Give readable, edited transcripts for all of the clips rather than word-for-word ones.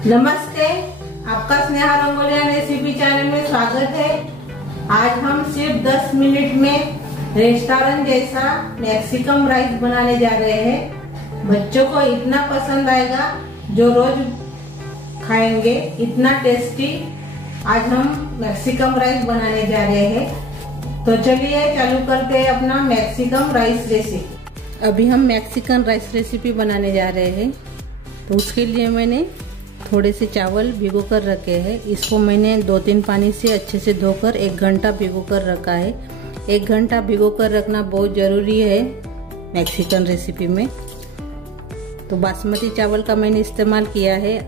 नमस्ते, आपका Sneha रंगोलिया recipe channel में स्वागत है। आज हम सिर्फ 10 मिनट में रेस्टोरेंट जैसा मैक्सिकन राइस बनाने जा रहे हैं। बच्चों को इतना पसंद आएगा, जो रोज खाएंगे, इतना टेस्टी आज हम मैक्सिकन राइस बनाने जा रहे हैं। तो चलिए चालू करते हैं अपना मैक्सिकन राइस रेसिपी। अभी हम मैक्सिकन राइस रेसिपी बनाने जा रहे हैं। तो उसके लिए मैंने थोड़े से चावल भिगो कर रखे हैं। इसको मैंने 2-3 पानी से अच्छे से धोकर 1 घंटा भिगो कर रखा है। 1 घंटा भिगो कर रखना बहुत ज़रूरी है मैक्सिकन रेसिपी में। तो बासमती चावल का मैंने इस्तेमाल किया है।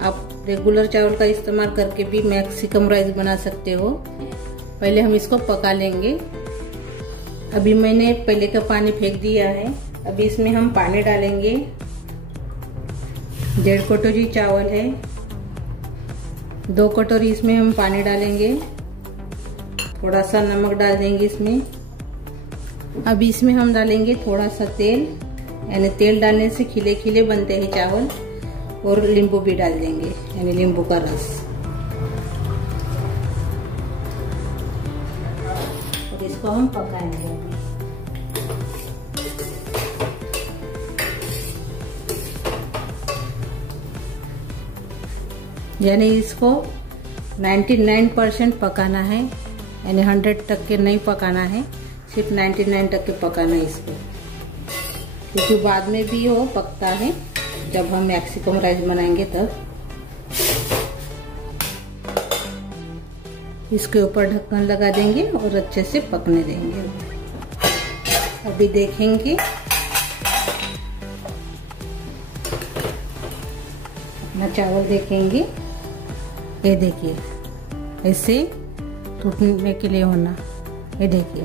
आप रेगुलर चावल का इस्तेमाल करके भी मैक्सिकन राइस बना सकते हो। पहले हम इसको पका लेंगे। अभी मैंने पहले का पानी फेंक दिया है। अभी इसमें हम पानी डालेंगे। 1.5 कटोरी चावल है, 2 कटोरी इसमें हम पानी डालेंगे। थोड़ा सा नमक डाल देंगे इसमें। अभी इसमें हम डालेंगे थोड़ा सा तेल, यानी तेल डालने से खिले खिले बनते हैं चावल। और नींबू भी डाल देंगे, यानी नींबू का रस। और इसको हम पकाएंगे। यानी इसको 99% पकाना है, यानी 100% नहीं पकाना है, सिर्फ 99% पकाना है इसको। क्योंकि बाद में भी वो पकता है, जब हम मैक्सिकन राइस बनाएंगे तब। इसके ऊपर ढक्कन लगा देंगे और अच्छे से पकने देंगे। अभी देखेंगे अपना चावल, देखेंगे ये देखिए, ऐसे टूटने के लिए होना। ये देखिए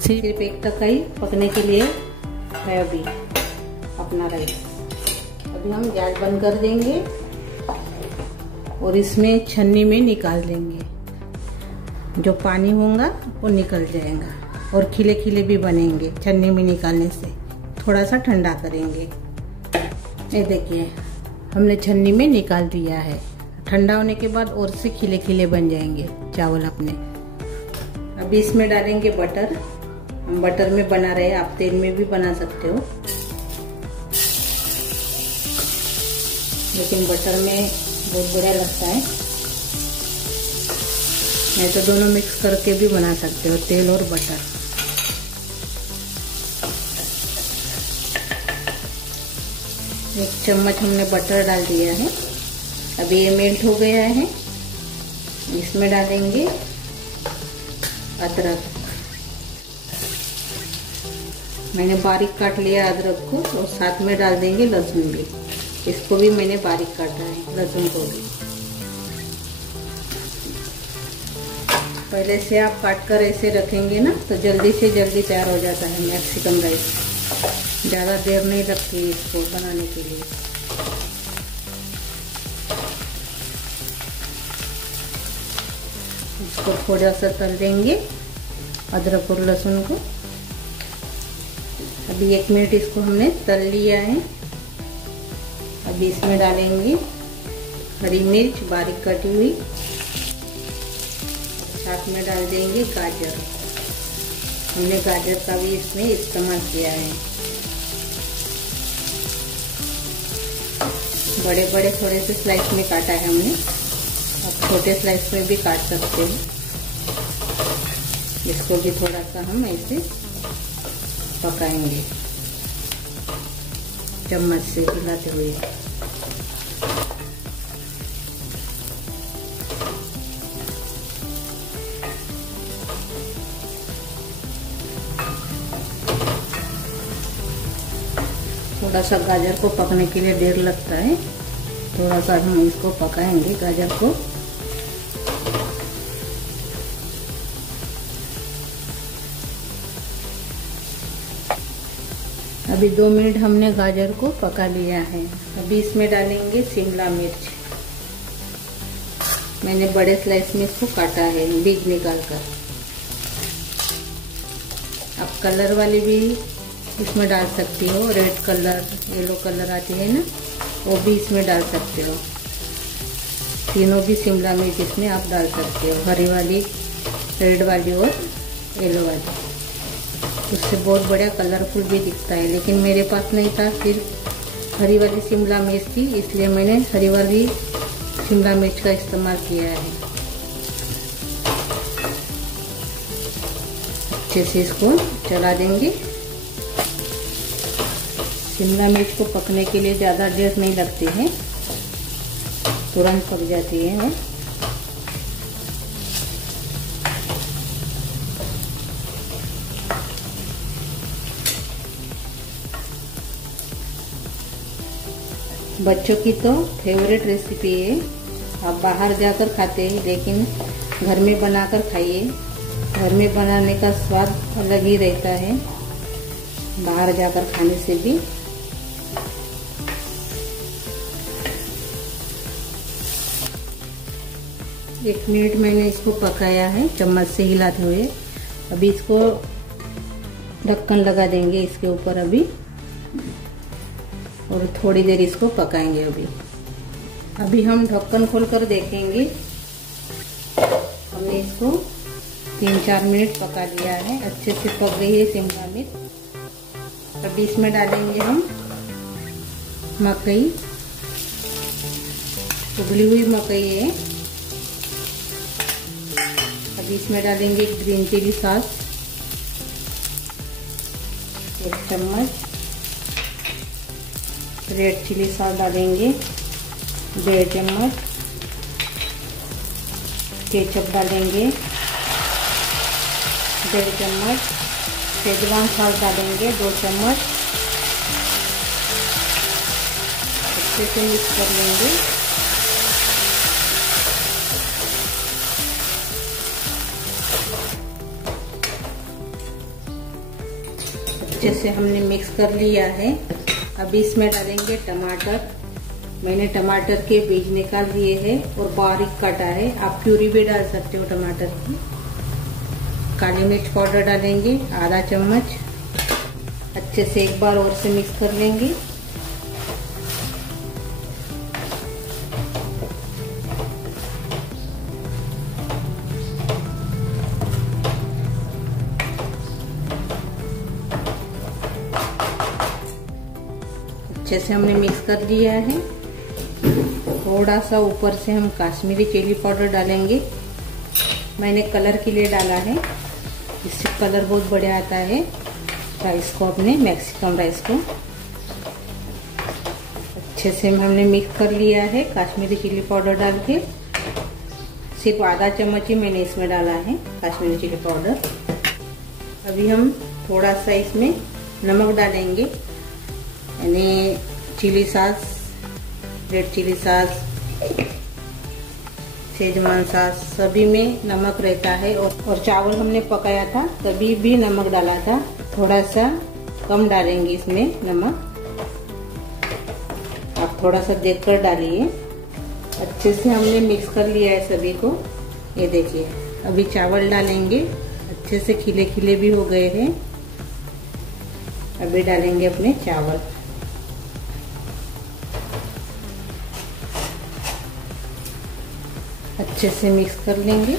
सिर्फ 1% ही पकने के लिए है अभी अपना राइस। अभी हम गैस बंद कर देंगे और इसमें छन्नी में निकाल देंगे। जो पानी होगा वो निकल जाएगा और खिले खिले भी बनेंगे। छन्नी में निकालने से थोड़ा सा ठंडा करेंगे। ये देखिए हमने छन्नी में निकाल दिया है। ठंडा होने के बाद और से खिले खिले बन जाएंगे चावल अपने। अभी इसमें डालेंगे बटर। हम बटर में बना रहे हैं, आप तेल में भी बना सकते हो, लेकिन बटर में बहुत बढ़िया लगता है। नहीं तो दोनों मिक्स करके भी बना सकते हो, तेल और बटर। एक चम्मच हमने बटर डाल दिया है। अभी ये मेल्ट हो गया है। इसमें डालेंगे अदरक। मैंने बारीक काट लिया अदरक को, और साथ में डाल देंगे लहसुन भी। इसको भी मैंने बारीक काटा है, लहसुन को भी। पहले से आप काट कर ऐसे रखेंगे ना, तो जल्दी से जल्दी तैयार हो जाता है मैक्सिकन राइस। ज़्यादा देर नहीं लगती इसको बनाने के लिए। इसको थोड़ा सा तल देंगे, अदरक और लहसुन को। अभी 1 मिनट इसको हमने तल लिया है। अभी इसमें डालेंगे हरी मिर्च बारीक कटी हुई। साथ में डाल देंगे गाजर। हमने गाजर का भी इसमें इस्तेमाल किया है। बड़े बड़े थोड़े से स्लाइस में काटा है हमने। अब छोटे स्लाइस में भी काट सकते हैं। इसको भी थोड़ा सा हम ऐसे पकाएंगे, चम्मच से हिलाते हुए। थोड़ा सा गाजर को पकने के लिए देर लगता है, थोड़ा सा हम इसको पकाएंगे गाजर को। अभी 2 मिनट हमने गाजर को पका लिया है। अभी इसमें डालेंगे शिमला मिर्च। मैंने बड़े स्लाइस में इसको काटा है, बीज निकाल कर। आप कलर वाली भी इसमें डाल सकती हो। रेड कलर, येलो कलर आती है ना, वो भी इसमें डाल सकते हो। तीनों भी शिमला मिर्च इसमें आप डाल सकते हो, हरी वाली, रेड वाली और येलो वाली। उससे बहुत बढ़िया कलरफुल भी दिखता है, लेकिन मेरे पास नहीं था, सिर्फ हरी वाली शिमला मिर्च थी, इसलिए मैंने हरी वाली शिमला मिर्च का इस्तेमाल किया है। अच्छे से इसको चला देंगे। शिमला मिर्च को पकने के लिए ज़्यादा देर नहीं लगती है, तुरंत पक जाती है। बच्चों की तो फेवरेट रेसिपी है। आप बाहर जाकर खाते हैं, लेकिन घर में बनाकर खाइए। घर में बनाने का स्वाद अलग ही रहता है बाहर जाकर खाने से भी। एक मिनट मैंने इसको पकाया है चम्मच से हिलाते हुए। अभी इसको ढक्कन लगा देंगे इसके ऊपर अभी, और थोड़ी देर इसको पकाएंगे। अभी हम ढक्कन खोलकर देखेंगे। हमने इसको 3-4 मिनट पका लिया है, अच्छे से पक गई है शिमला मिर्च। अभी इसमें डालेंगे हम मकई, उबली हुई मकई है। अभी इसमें डालेंगे ग्रीन चिली सॉस 1 चम्मच, रेड चिली सॉस डालेंगे 1.5 चम्मच, केचप डालेंगे 1.5 चम्मच, शेजवान सॉस डालेंगे 2 चम्मच। अच्छे से मिक्स कर लेंगे। अच्छे से हमने मिक्स कर लिया है। अभी इसमें डालेंगे टमाटर। मैंने टमाटर के बीज निकाल दिए हैं और बारीक काटा है, आप प्यूरी भी डाल सकते हो टमाटर की। काली मिर्च पाउडर डालेंगे आधा चम्मच। अच्छे से एक बार और से मिक्स कर लेंगे। अच्छे से हमने मिक्स कर लिया है। थोड़ा सा ऊपर से हम काश्मीरी चिली पाउडर डालेंगे। मैंने कलर के लिए डाला है, इससे कलर बहुत बढ़िया आता है राइस को, अपने मैक्सिकन राइस को। अच्छे से हमने मिक्स कर लिया है काश्मीरी चिली पाउडर डाल के। सिर्फ आधा चम्मच ही मैंने इसमें डाला है काश्मीरी चिली पाउडर। अभी हम थोड़ा सा इसमें नमक डालेंगे, यानी chilli sauce, red chilli sauce, Schezwan sauce, सभी में नमक रहता है। और चावल हमने पकाया था तभी भी नमक डाला था, थोड़ा सा कम डालेंगे इसमें नमक। आप थोड़ा सा देखकर डालिए। अच्छे से हमने मिक्स कर लिया है सभी को, ये देखिए। अभी चावल डालेंगे, अच्छे से खिले खिले भी हो गए हैं। अभी डालेंगे अपने चावल। अच्छे से मिक्स कर लेंगे।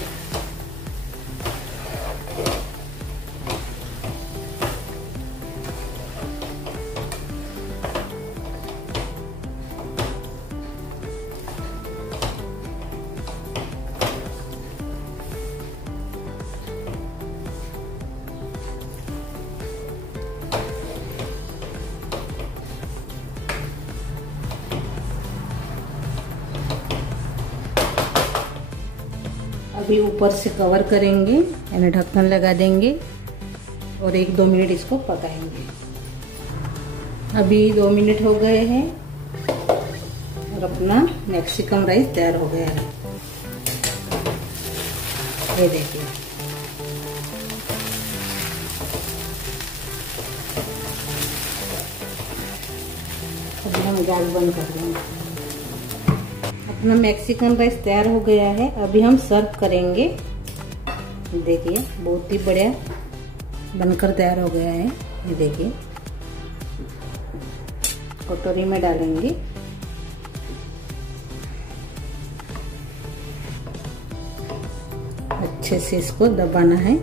अभी ऊपर से कवर करेंगे, यानी ढक्कन लगा देंगे और 1-2 मिनट इसको पकाएंगे। अभी 2 मिनट हो गए हैं और अपना मैक्सिकन राइस तैयार हो गया है। ये देखिए। अभी हम गैस बंद कर देंगे। अपना मैक्सिकन राइस तैयार हो गया है। अभी हम सर्व करेंगे। देखिए बहुत ही बढ़िया बनकर तैयार हो गया है। ये देखिए। कटोरी में डालेंगे। अच्छे से इसको दबाना है।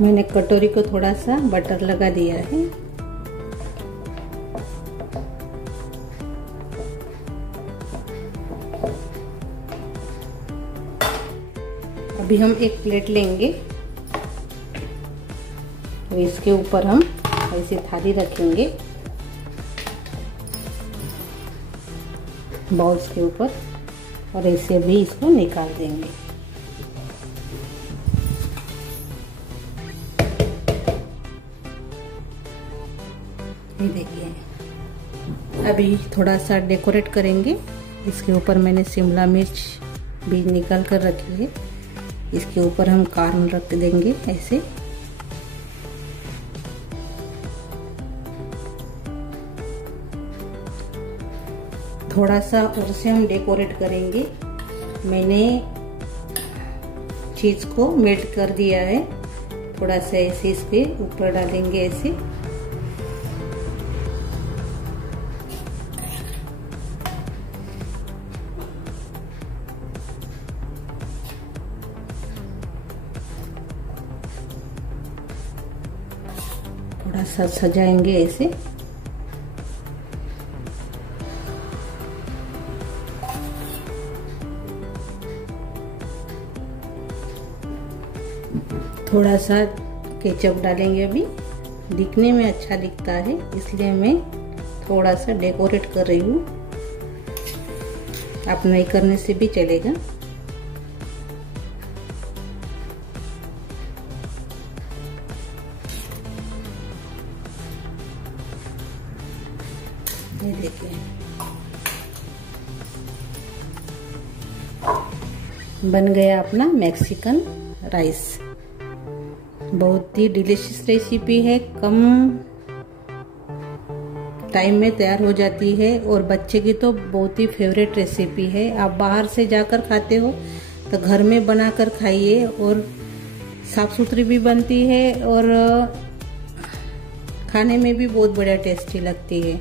मैंने कटोरी को थोड़ा सा बटर लगा दिया है। अभी हम एक प्लेट लेंगे तो इसके ऊपर हम ऐसे थाली रखेंगे बाउल्स के ऊपर और ऐसे भी इसको निकाल देंगे। ये देखिए, अभी थोड़ा सा डेकोरेट करेंगे। इसके ऊपर मैंने शिमला मिर्च भी निकाल कर रखी है। इसके ऊपर हम कॉर्न रख देंगे ऐसे। थोड़ा सा और से हम डेकोरेट करेंगे। मैंने चीज को मेल्ट कर दिया है। थोड़ा सा ऐसे इसके ऊपर डालेंगे ऐसे। थोड़ा सा सजाएंगे ऐसे। थोड़ा सा केचप डालेंगे। अभी दिखने में अच्छा दिखता है इसलिए मैं थोड़ा सा डेकोरेट कर रही हूँ। आप नहीं करने से भी चलेगा। ये देखिए, बन गया अपना मैक्सिकन राइस। बहुत ही डिलीशियस रेसिपी है। कम टाइम में तैयार हो जाती है और बच्चे की तो बहुत ही फेवरेट रेसिपी है। आप बाहर से जाकर खाते हो तो घर में बनाकर खाइए। और साफ सुथरी भी बनती है और खाने में भी बहुत बढ़िया टेस्टी लगती है।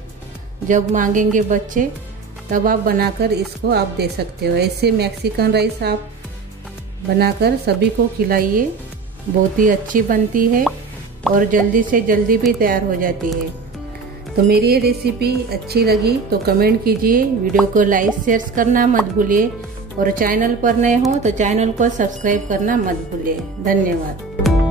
जब मांगेंगे बच्चे तब आप बनाकर इसको आप दे सकते हो। ऐसे मैक्सिकन राइस आप बनाकर सभी को खिलाइए। बहुत ही अच्छी बनती है और जल्दी से जल्दी भी तैयार हो जाती है। तो मेरी ये रेसिपी अच्छी लगी तो कमेंट कीजिए। वीडियो को लाइक शेयर करना मत भूलिए और चैनल पर नए हो तो चैनल को सब्सक्राइब करना मत भूलिए। धन्यवाद।